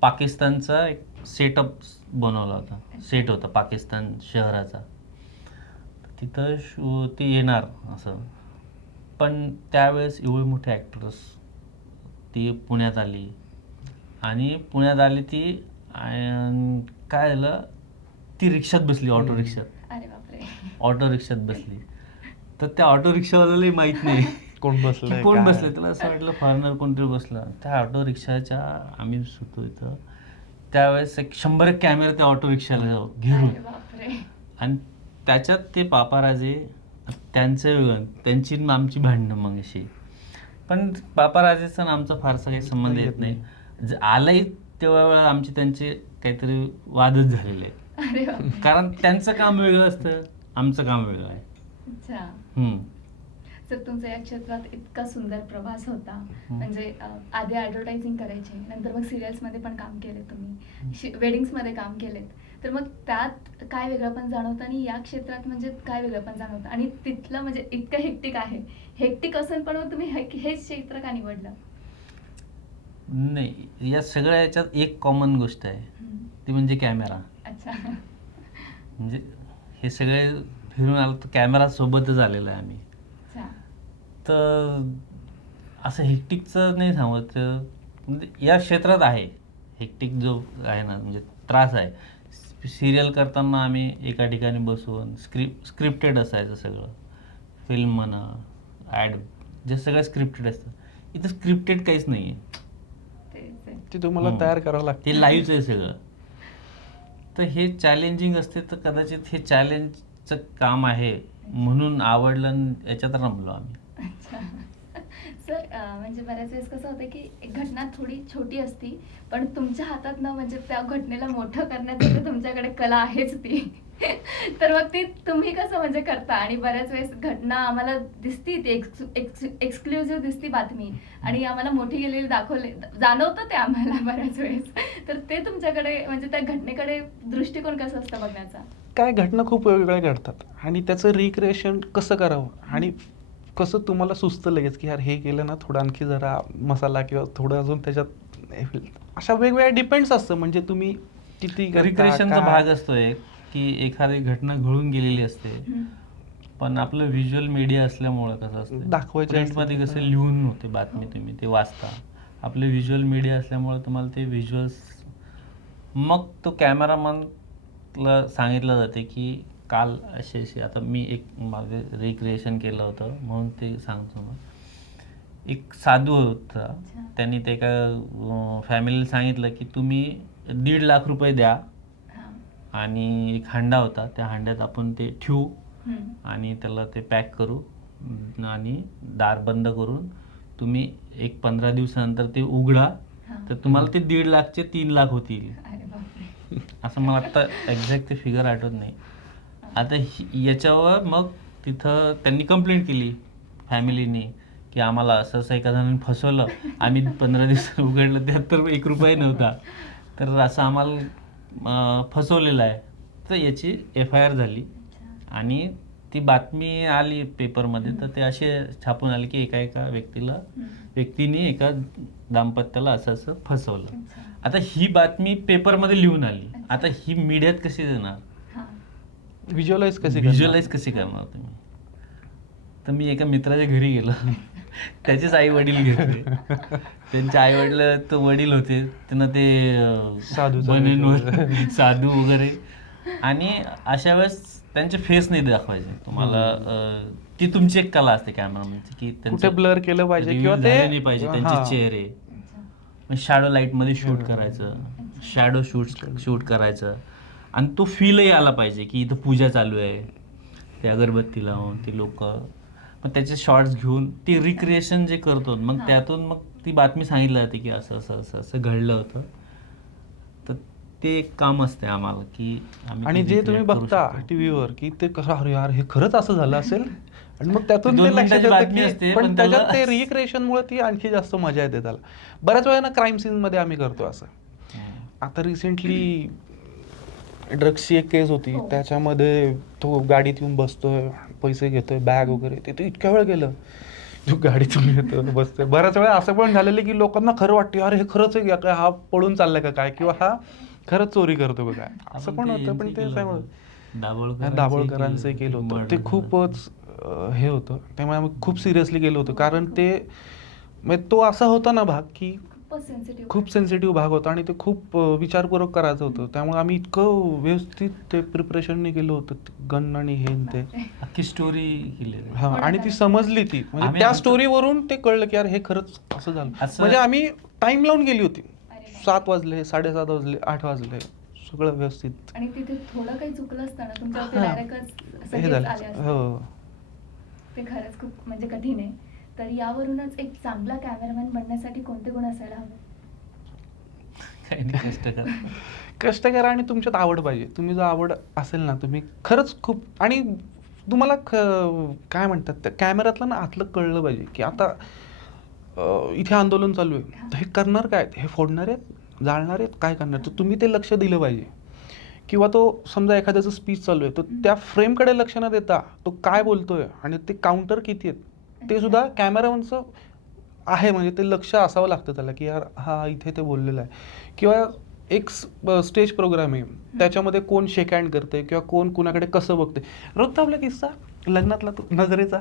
पाकिस्तानचा एक सेटअप बनवला होता. सेट होता पाकिस्तान शहराचा. तिथं ते येणार असं, पण त्यावेळेस एवढे मोठे ॲक्टर्स ती पुण्यात आली. आणि पुण्यात आली ती काय झालं, ती रिक्षात बसली, ऑटो रिक्षात. अरे बापरे. ऑटो रिक्षात बसली. तर त्या ऑटो रिक्षावाल्यालाही माहीत नाही कोण की बसलंय, कोण काय? बसलं. त्याला असं वाटलं फॉरेनर कोणतरी बसलं. त्या ऑटो रिक्षाच्या, आम्ही सुटतो इथं, त्यावेळेस 100 कॅमेरा त्या ऑटो रिक्षाला घेरून. अरे बापरे. आणि त्याच्यात ते पापाराजे, त्यांचं वेगळं, त्यांची आणि आमची भांडणं मग अशी. पण पापाराजेचा आणि आमचा फारसा काही संबंध येत नाही. आलाही तेव्हा आमचे त्यांचे काहीतरी वादच झालेले आहेत. अरे बापरे. कारण त्यांचं काम वेगळं असतं, आमचं काम वेगळं आहे. अच्छा. हम्म. सर तुमचा या क्षेत्रात इतका सुंदर प्रवास होता. म्हणजे आधी ॲडव्हर्टायझिंग करायचे, नंतर मग सिरियल्समध्ये पण काम केले तुम्ही, वेडिंग्समध्ये काम केलेत. तर मग त्यात काय वेगळंपण जाणवतं आणि या क्षेत्रात म्हणजे काय वेगळंपण जाणवतं? आणि तिथलं म्हणजे इतकं हेक्टिक आहे, हेक्टिक असेल पण मग तुम्ही हेच क्षेत्र का निवडलं? नाही, या सगळ्या याच्यात एक कॉमन गोष्ट आहे, ती म्हणजे कॅमेरा. अच्छा. म्हणजे हे सगळे फिरून आलो तर कॅमेरा सोबतच आलेला आहे आम्ही. अच्छा. तर असं हेक्टिकचं नाही सांगत, म्हणजे या क्षेत्रात आहे हेक्टिक जो आहे ना, म्हणजे त्रास आहे. सिरियल करताना आम्ही एका ठिकाणी बसून स्क्रिप्टेड असायचं सगळं. फिल्म म्हणा, ॲड, जे सगळं स्क्रिप्टेड असतं. इथं स्क्रिप्टेड काहीच नाही आहे, तेच आहे. ते तुम्हाला तयार करावं लागतं. ते लाईव्हच आहे सगळं. तर हे चॅलेंजिंग असते, तर कदाचित हे चॅलेंजचं काम आहे म्हणून आवडलं आणि याच्यात रमलो आम्ही. अच्छा. सर म्हणजे बऱ्याच वेळेस कसं होतं की एक घटना थोडी छोटी असती, पण तुमच्या हातात ना म्हणजे त्या घटनेला मोठं करण्याचं ते तुमच्याकडे कला आहेच ती. तर मग ती तुम्ही कसं म्हणजे करता? आणि बऱ्याच वेळेस घटना आम्हाला दिसती, ती एक्सक्लुझिव्ह दिसती बातमी, आणि आम्हाला मोठी गेलेली जाणवतं ते आम्हाला बऱ्याच वेळेस. तर ते तुमच्याकडे म्हणजे त्या घटनेकडे दृष्टिकोन कसं असतं बघण्याचा? काय घटना खूप वेगवेगळ्या घडतात आणि त्याचं रिक्रिएशन कसं करावं आणि कसं तुम्हाला सुचतं लगेच की यार हे केलं ना थोडं आणखी जरा मसाला किंवा थोडं अजून त्याच्यात अशा वेगवेगळ्या डिपेंड्स असतं. म्हणजे तुम्ही किती करता, रिक्रिएशनचा काय. भाग असतो एक, की एखादी घटना घडून गेलेली असते, पण आपलं व्हिज्युअल मीडिया असल्यामुळं कसं असतं, दाखवायचे असते. प्रिंटमध्ये कसं लिहून होते बातमी, तुम्ही ते वाचता. आपलं व्हिज्युअल मीडिया असल्यामुळं तुम्हाला ते व्हिज्युअल्स, मग तो कॅमेरामनला सांगितलं जाते की काल असे असे, आता मी एक मागे रिक्रिएशन केलं होतं म्हणून ते सांगतो. मग एक साधू होता, त्यांनी ते एका फॅमिलीला सांगितलं की तुम्ही 1.5 लाख रुपये द्या, हां. आणि एक हांडा होता, त्या हांड्यात आपण ते ठेवू हम्म. आणि त्याला ते पॅक करू आणि दार बंद करून तुम्ही एक 15 दिवसानंतर ते उघडा, हां. तर तुम्हाला ते 1.5 लाखचे 3 लाख होतील. अरे बापरे. असं मला आत्ता एक्झॅक्ट ते फिगर आठवत नाही. आता याच्यावर मग तिथं त्यांनी कंप्लेंट केली फॅमिलीनी की आम्हाला असं असं एका जणांनी फसवलं, आम्ही 15 दिवस उघडलं, त्यात तर 1 रुपया नव्हता, तर असं आम्हाला फसवलेलं आहे. तर याची FIR झाली आणि ती बातमी आली पेपरमध्ये. तर ते असे छापून आले की एका व्यक्तीने एका दाम्पत्याला असं असं फसवलं. अच्छा. आता ही बातमी पेपरमध्ये लिहून आली, आता ही मीडियात कशी देणार, हां. व्हिज्युअलाइज कशी व्हिज्युअलाइज कशी करणार तुम्ही? तर मी एका मित्राच्या घरी गेलो, त्याचेच आई वडील घेतले. त्यांचे आई वडील होते, त्यांना ते साधूचा बनेनवर साधू वगैरे, आणि अशा वेळेस त्यांचे फेस नाही दाखवायचे तुम्हाला. ती तुमची एक कला असते कॅमेरामॅनची की कुठे ब्लर केलं पाहिजे किंवा reveal ते झाले नाही पाहिजे त्यांचे हां. चेहरे. अच्छा. शॅडो लाईटमध्ये शूट करायचं, शॅडो शूट करायचं, आणि तो फीलही आला पाहिजे की इथं पूजा चालू आहे, ते अगरबत्ती लावून ते लोक, मग त्याचे शॉर्ट्स घेऊन ते रिक्रिएशन जे करतो, मग त्यातून मग ती बातमी सांगितली जाते की असं असं असं असं घडलं होतं. तर ते एक काम असते आम्हाला की आम्ही आणि ते जे तुम्ही recreate करू बघता शकतो. टीव्हीवर की ते कसं अरे यार हे खरंच असं झालं असेल आणि मग त्यातून 2 ते लक्षात मिनिटाची येतं बातमी की असते, पण पण त्याच्यात त्याला- ते रिक्रिएशनमुळे ती आणखी जास्त मजा येते त्याला. बऱ्याच वेळा ना क्राईम सीन मध्ये आम्ही करतो असं. आता रिसेंटली ड्रग्सची एक केस होती, हो. त्याच्यामध्ये तो गाडीत येऊन बसतोय, पैसे घेतोय, बॅग वगैरे, ते इतक्या वेळ गेलं. तो गाडीतून येतो, बसतोय. बऱ्याच वेळा असं पण झालेलं की लोकांना खरं वाटतं अरे हे खरंच आहे का, हा पळून चाललाय का काय, किंवा हा खरंच चोरी करतो का काय, असं पण होतं. पण ते दाभोळकरांचं केलं होतं ते खूपच हे होतं. त्यामुळे आम्ही खूप सिरियसली गेलो होतो, कारण ते म्हणजे तो असा होता ना भाग की खूप सेन्सिटिव्ह भाग होता आणि ते खूप विचारपूर्वक करायचं होतं. त्यामुळे आम्ही इतकं व्यवस्थित ते प्रिपरेशनने केलं होतं, गन आणि हे आणि ते. अख्खी स्टोरी केली. हा, आणि ती समजली, ती म्हणजे आम्ही त्या आमचं- स्टोरीवरून ते कळलं की यार हे खरंच असं झालं. म्हणजे आम्ही टाइम लावून गेली होती. 7 वाजले, 7:30 वाजले, 8 वाजले, सगळं व्यवस्थित. आणि तिथे थोडं काही चुकलं असतं ना तुमच्यावरती हां. डायरेक्टच हे सगळेच झालं. आले असते. हो. ते खरंच खूप म्हणजे कठीण आहे. तर यावरूनच एक चांगला कॅमेरामॅन बनण्यासाठी कोणते गुण असायला हवे? काही नाही, कष्ट करा. कष्ट करा आणि तुमच्यात आवड पाहिजे. तुम्ही जर आवड असेल ना, तुम्ही खरंच खूप, आणि तुम्हाला काय म्हणतात त्या कॅमेऱ्यातलं ना आतलं कळलं पाहिजे की आता इथे आंदोलन चालू आहे, तर हे करणार काय, हे फोडणार आहेत, जाळणार आहेत, काय करणार, तर तुम्ही ते लक्ष दिलं पाहिजे. किंवा तो समजा एखाद्याचं स्पीच चालू आहे, तर त्या फ्रेमकडे लक्ष न देता तो काय बोलतोय आणि ते काउंटर किती आहेत ते सुद्धा कॅमेरामनचं आहे. म्हणजे ते लक्ष असावं लागतं त्याला की यार हा इथे ते बोललेलं आहे. किंवा एक स्टेज प्रोग्राम आहे, त्याच्यामध्ये कोण शेक हँड करते किंवा कोण कुणाकडे कसं बघते. रोजचा आपला किस्सा लग्नातला तो नजरेचा,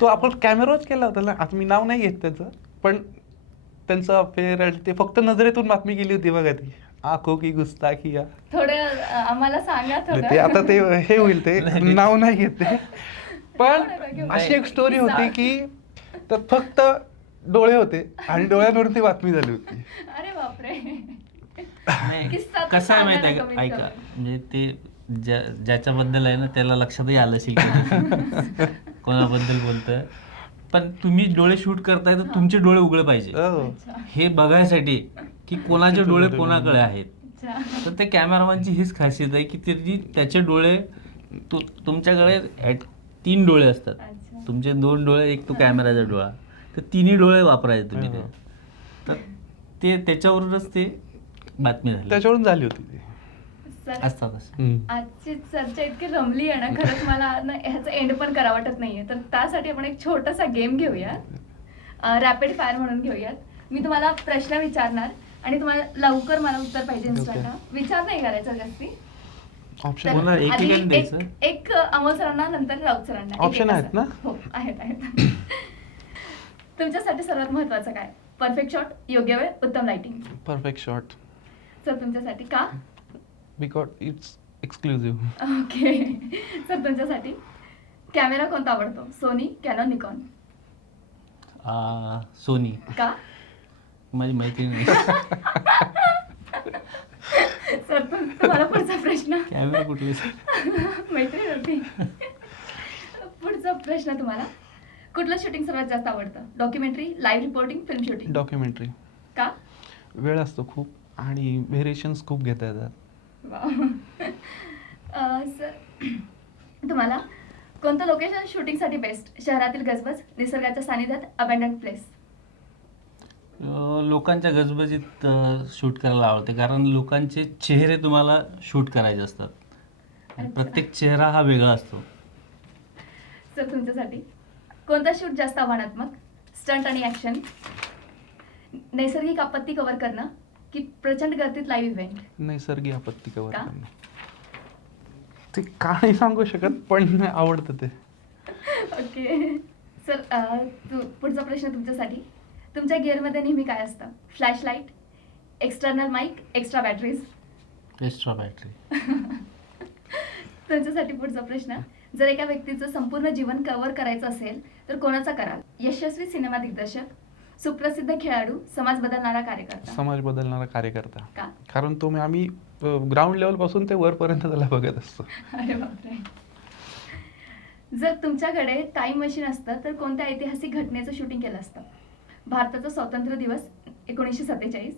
तो आपण कॅमेराच केला होता ना. आता मी नाव नाही घेत त्याचं, पण त्यांचं अफेअर ते फक्त नजरेतून बातमी गेली होती बघा ती. आखो की गुस्ताखिया. थोडं आम्हाला सांगा थोडं. ते आता ते हे होईल, ते नाव नाही घेत ते. पण थोडं अशी एक स्टोरी होती सांग. की त्यात फक्त डोळे होते आणि डोळ्यांवरती बातमी झाली होती. अरे बापरे. नाही, किस्सा तर कसं आहे सांगा माहिती आहे ना का, कमीत ऐका, कमी. म्हणजे ते ज्याच्याबद्दल आहे ना त्याला लक्षातही आलं असेल की कोणाबद्दल बोलतोय. पण तुम्ही डोळे शूट करताय तर तुमचे डोळे उघडे पाहिजे हो. अच्छा. हे बघायसाठी की कोणाचे डोळे कोणाकडे आहेत. अच्छा. तर ते कॅमेरामॅनची हीच खासियत आहे की त्याचे डोळे तुमच्याकडे 3 डोळे असतात. अच्छा. तुमचे 2 डोळे, एक तो कॅमेराचा डोळा, तर तिन्ही डोळे वापरायचे तुम्ही ते. हो. तर ते त्याच्यावरूनच ते बातमी झाली त्याच्यावरून झाली होती ती. सर, असतात असं. आजची चर्चा इतकी रमली आहे ना, खरंच मला ना ह्याचं एंड पण करा वाटत नाहीये. तर त्यासाठी आपण एक छोटासा गेम घेऊया, रॅपिड फायर म्हणून घेऊयात. मी तुम्हाला प्रश्न विचारणार आणि तुम्हाला लवकर मला उत्तर पाहिजे इन्स्टंट. विचार नाही करायचा जास्ती. ऑप्शन बोला, तर एक आधी एकेकाने द्यायचं. एक अमोल सरांना, नंतर राऊत सरांना. Option आहेत ना? हो, आहेत. तुमच्यासाठी सर्वात महत्वाचं काय? परफेक्ट शॉट, योग्य वेळ, उत्तम लाइटिंग. Perfect shot. सर तुमच्यासाठी का? Because it's exclusive. Okay. Sir तुमच्यासाठी कॅमेरा कोणता आवडतो? Sony, Canon, Nikon. सोनी. का? माझी मैत्रीण आहे. सर तुम्हाला पुढचा प्रश्न. कॅमेरा कुठले? मैत्रीण होती. पुढचा प्रश्न तुम्हाला, कुठलं शूटिंग सर्वात जास्त आवडतं? Documentary, live reporting, film shooting. Documentary. का? वेळ असतो खूप आणि व्हेरिएशन्स खूप घेता येतात. सर तुम्हाला कोणतं लोकेशन शूटिंगसाठी बेस्ट? शहरातील गजबज, निसर्गाच्या सानिध्यात, अबँडन्ड प्लेस. लोकांच्या गजबजीत शूट करायला आवडते, कारण लोकांचे चेहरे तुम्हाला शूट करायचे असतात आणि अच्छा. प्रत्येक चेहरा हा वेगळा असतो. सर तुमच्यासाठी कोणता शूट जास्त आव्हानात्मक? स्टंट आणि ॲक्शन, नैसर्गिक आपत्ती कव्हर करणं की प्रचंड गर्दीत लाईव्ह इव्हेंट. नैसर्गिक आपत्ती कव्हर का? करणं. ते का नाही सांगू शकत, पण आवडतं ते. ओके. सर पुढचा प्रश्न तुमच्यासाठी, तुमच्या गिअरमध्ये नेहमी काय असतं? Flash light, external mic, extra batteries. Extra battery. तुमच्यासाठी पुढचा प्रश्न, जर एका व्यक्तीचं संपूर्ण जीवन कव्हर करायचं असेल तर कोणाचा कराल? यशस्वी सिनेमा दिग्दर्शक, सुप्रसिद्ध खेळाडू, समाज बदलणारा कार्यकर्ता. समाज बदलणारा कार्यकर्ता. का? कारण आम्ही ग्राउंड लेवल पासून ते वरपर्यंत त्याला बघत असतो. अरे बापरे. जर तुमच्याकडे टाइम मशीन असतं तर कोणत्या ऐतिहासिक घटनेचं शूटिंग केलं असतं? भारताचा स्वातंत्र्य दिवस 1947,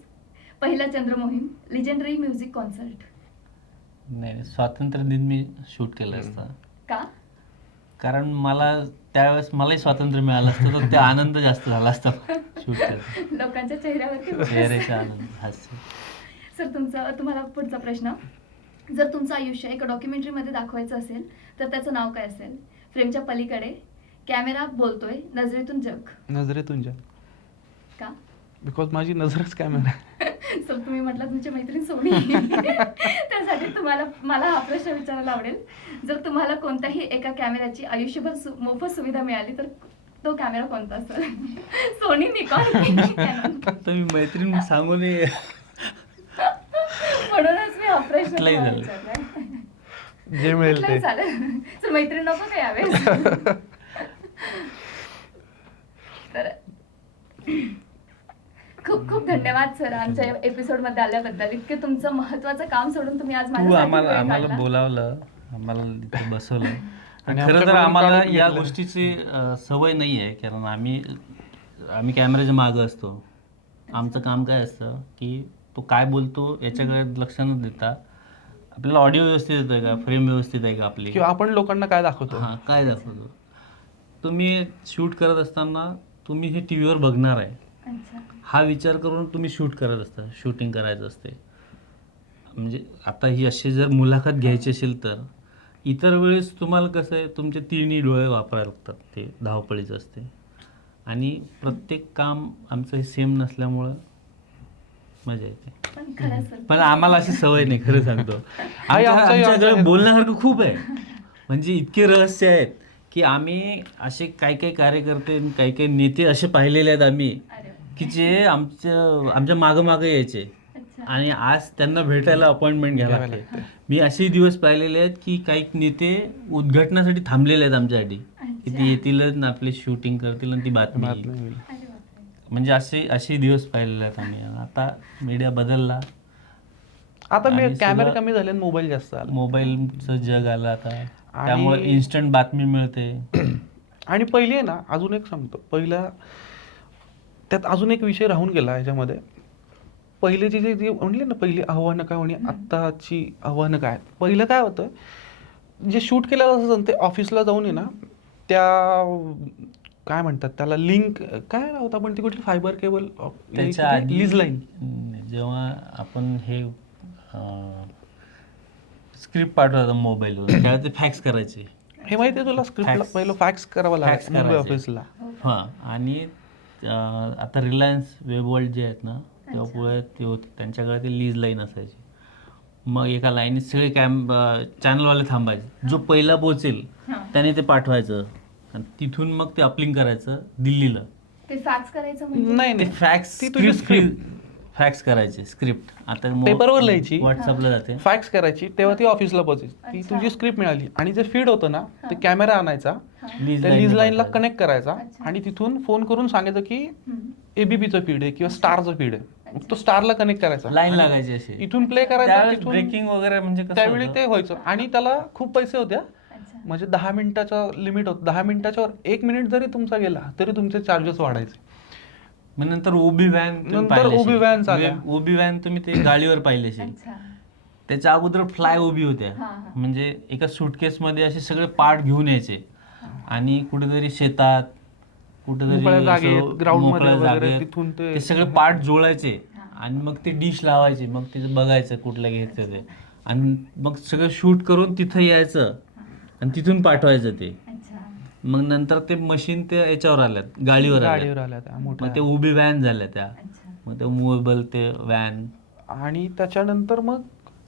पहिला चंद्र मोहीम, लिजेंडरी म्युझिक कॉन्सर्ट. नाही, स्वातंत्र्य दिन मी शूट केलं असतं. का? कारण मला त्यावेळेस मलाही स्वातंत्र्य मिळालं असतं, तर ते आनंद जास्त झाला असता शूट केलं. लोकांच्या चेहऱ्यावरती चेहऱ्याचा आनंद, हास्य. सर तुम्हाला पुढचा प्रश्न, जर तुमचं आयुष्य एका डॉक्युमेंटरीमध्ये दाखवायचं असेल तर त्याचं नाव काय असेल? फ्रेमच्या पलीकडे, कॅमेरा बोलतोय, नजरेतून जग. नजरेतून जा. का? बिकॉज माझी नजरच कॅमेरा. सर तुम्ही म्हटलं तुमची मैत्रीण सोनी. त्यासाठी मला हा प्रश्न विचारायला आवडेल, जर तुम्हाला कोणत्याही एका कॅमेऱ्याची आयुष्यभर मोफत सुविधा मिळाली तर तो कॅमेरा कोणता असेल? Sony, Nikon, Canon. तर मी मैत्रीण सांगू नये. म्हणूनच मी हा प्रश्न कुठलाही तुम्हाला झालं. विचारलाय. जे मिळेल कुठलाही ते. चालेल. सर मैत्रीण नको काय यावेळेस. तर खूप खूप धन्यवाद सर आमच्या एपिसोड मध्ये आल्याबद्दल. इतके तुमचं महत्वाचं काम सोडून तुम्ही आज तू माझ्यासाठी आम्हाला वेळ आम्हाला काढला. बोलावलं, आम्हाला इथे बसवलं. आणि आणि खरं तर आमच्याकडून आम्हाला काढून या घेतलं. गोष्टीची सवय नाही आहे, कारण आम्ही कॅमेऱ्याच्या मागं असतो. आमचं काम काय असतं की तो काय बोलतो याच्याकडे लक्ष न देता आपल्याला ऑडिओ व्यवस्थित येतोय का, फ्रेम व्यवस्थित आहे का आपली, किंवा आपण लोकांना काय दाखवतो. हां काय दाखवतो. तुम्ही शूट करत असताना तुम्ही हे टी व्हीवर बघणार आहे अच्छा. हा विचार करून तुम्ही शूट करत असता, शूटिंग करायचं असते. म्हणजे आता ही अशी जर मुलाखत घ्यायची असेल तर इतर वेळेस तुम्हाला कसं आहे, तुमचे तिन्ही डोळे वापरायला लागतात, ते धावपळीचं असते. आणि प्रत्येक काम आमचं हे सेम नसल्यामुळं मजा येते. पण खरं सर पण आम्हाला अशी सवय नाही, खरं सांगतो. आमच्याही आमच्याकडे बोलण्यासारखं खूप आहे, म्हणजे इतके रहस्य आहेत की आम्ही असे काही काही कार्यकर्ते, काही काही नेते असे पाहिलेले आहेत आम्ही, अरे वा. की जे आमच्या मागं मागं यायचे अच्छा. आणि आज त्यांना भेटायला अपॉइंटमेंट घ्यायला घ्यावी लागते. लागते. मी असेही दिवस पाहिलेले आहेत की काही नेते उद्घाटनासाठी थांबलेले आहेत आमच्यासाठी, की ते येतीलच ना आपले शूटिंग करतील आणि ती बातमी येईल. बातमी होईल. अरे बापरे. म्हणजे असे दिवस पाहिलेले आहेत आम्ही. आता मीडिया बदलला, आता आणि कॅमेरा सगळं- कमी झाले, मोबाईल जास्त आला. मोबाईलचं जग आलं आता, त्यामुळे इन्स्टंट बातमी मिळते. आणि पहिली आहे ना, अजून एक सांगतो, पहिला त्यात अजून एक विषय राहून गेला ह्याच्यामध्ये. पहिलेची जी म्हणली ना, पहिली आव्हानं काय म्हणे, आत्ताची आव्हानं काय. पहिलं काय होतं, जे शूट केलेलं असतं ते ऑफिसला जाऊन आहे ना, त्या काय म्हणतात त्याला, लिंक काय होतं, पण ती कुठली फायबर केबल, त्याच्या आधी लीज लाईन. जेव्हा आपण हे स्क्रिप्ट पाठवतो मोबाईलवर, तेव्हा ते फॅक्स करायचे. हे माहिती आहे तुला, स्क्रिप्टला Fax. पहिलं फॅक्स करावं Fax लागेल मुंबई करायचे. ऑफिसला. हां, आणि आता रिलायन्स वेब वर्ल्ड जे आहेत ना, तेव्हा पुढे ते होते, त्यांच्याकडे ते लीज लाईन असायची. मग एका लाईनीत सगळे चॅनलवाले थांबायचे. जो पहिला पोहोचेल त्याने ते पाठवायचं, आणि तिथून मग ते अपलिंक करायचं दिल्लीला. ते फॅक्स करायचं म्हणजे नाही ते नाही, फॅक्स ती तुझी script. फॅक्स करायचे स्क्रिप्ट. आता पेपरवर लिहायची, व्हॉट्सअपला जाते. फॅक्स करायची, तेव्हा ती ऑफिसला पोहोचेल. ती अच्छा. तुझी स्क्रिप्ट मिळाली, आणि जे फीड होतं ना, ते कॅमेरा आणायचा, लीज त्या लीज लाईनला पाठवायचं. कनेक्ट करायचा, अच्छा. आणि तिथून फोन करून सांगायचं की हम्म. एबीपीचं फीड आहे किंवा स्टारचं फीड आहे. मग तो स्टारला कनेक्ट करायचा, लाईन आणि लागायची अशी. इथून प्ले करायचा, त्यावेळेस तिथून ब्रेकिंग वगैरे म्हणजे कसं त्यावेळी होतं? ते व्हायचं. आणि त्याला खूप पैसे होते, अच्छा. म्हणजे 10 मिनिटाचा लिमिट होतं. 10 मिनिटाच्या वर 1 मिनिट जरी तुमचा गेला तरी तुमचे चार्जेस वाढायचे. मग नंतर ओबी व्हॅन नंतर OB vans आल्या. ओबी व्हॅन तुम्ही ते गाडीवर पाहिले असेल. अच्छा. त्याच्या अगोदर फ्लाय ओबी होत्या. हा, हा. म्हणजे एका सुटकेस मध्ये असे सगळे पार्ट घेऊन यायचे, आणि कुठेतरी शेतात, कुठेतरी मोकळ्या जागेत, असं ground मध्ये मोकळ्या वगैरे जागेत तिथून ते- ते सगळे पार्ट जोडायचे, आणि मग ते डिश लावायचे. मग ते बघायचं कुठलं घ्यायचं ते, आणि मग सगळं शूट करून तिथं यायचं, आणि तिथून पाठवायचं ते. अच्छा. मग नंतर ते मशीन ते याच्यावर आल्यात, गाडीवर गाडीवर आल्यात. आल्या त्या मग मोठ्या. ते उभी व्हॅन झाल्या त्या. अच्छा. मग ते मोबाईल ते व्हॅन. आणि त्याच्यानंतर मग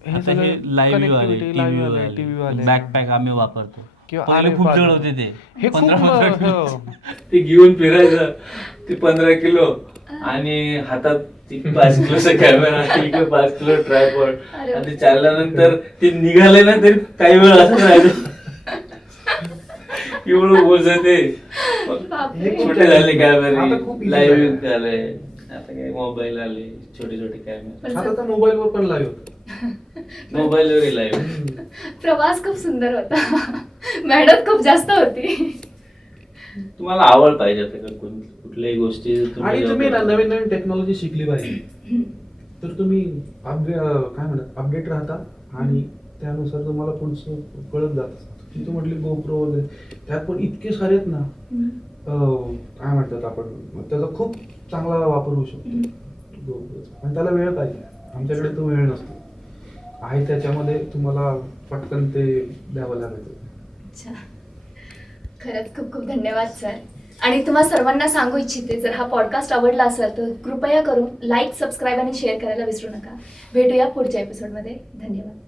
हे आता सगळे हे लाईव्ह आले, connectivity, टीव्ही live आले, TV आले, आले. बॅकपॅक आम्ही वापरतो. किंवा पहिले RF खूप आले. जड होते ते. हे खूप 15 किलो. हो. ते घेऊन फिरायचं, ते 15 किलो, आणि हातात 5 किलोचा कॅमेरा, 5 किलो ट्रायपॉड, अरे. आणि ते चालल्यानंतर ते निघाले ना तरी काही वेळ असं राहायचं. एवढं बोलत ते. बापरे. छोटे झाले आता कॅमेरे, खूप easy लाईव्ह झालंय. झाले, आता काय मोबाईल आले, छोटे छोटे कॅमेरे, पण आता तर मोबाईलवर पण लाईव्ह होतं. मोबाईलवर लाईव्ह. प्रवास खूप सुंदर होता. मेहनत खूप जास्त होती. तुम्हाला आवड पाहिजे आता का कुठल्याही गोष्टी आणि तुम्ही ना नवीन नवीन टेक्नॉलॉजी शिकली पाहिजे, तर तुम्ही काय म्हणतात अपडेट राहता, आणि त्यानुसार तुम्हाला पुढचं कळत जातं. तू म्हटली गोप्रो वगैरे, त्यात पण इतके सारे आहेत ना, काय म्हणतात आपण, त्याचा खूप चांगला वापर होऊ शकतो गोप्रोचा. आणि त्याला वेळ पाहिजे, आमच्याकडे तो वेळ नसतो. आहे त्याच्यामध्ये तुम्हाला पटकन ते द्यावं लागेल. अच्छा. खरंच खूप खूप धन्यवाद सर. आणि तुम्हा सर्वांना सांगू इच्छिते, जर हा पॉडकास्ट आवडला असेल तर कृपया करून लाईक, सबस्क्राईब आणि शेअर करायला विसरू नका. भेटूया पुढच्या एपिसोडमध्ये. धन्यवाद.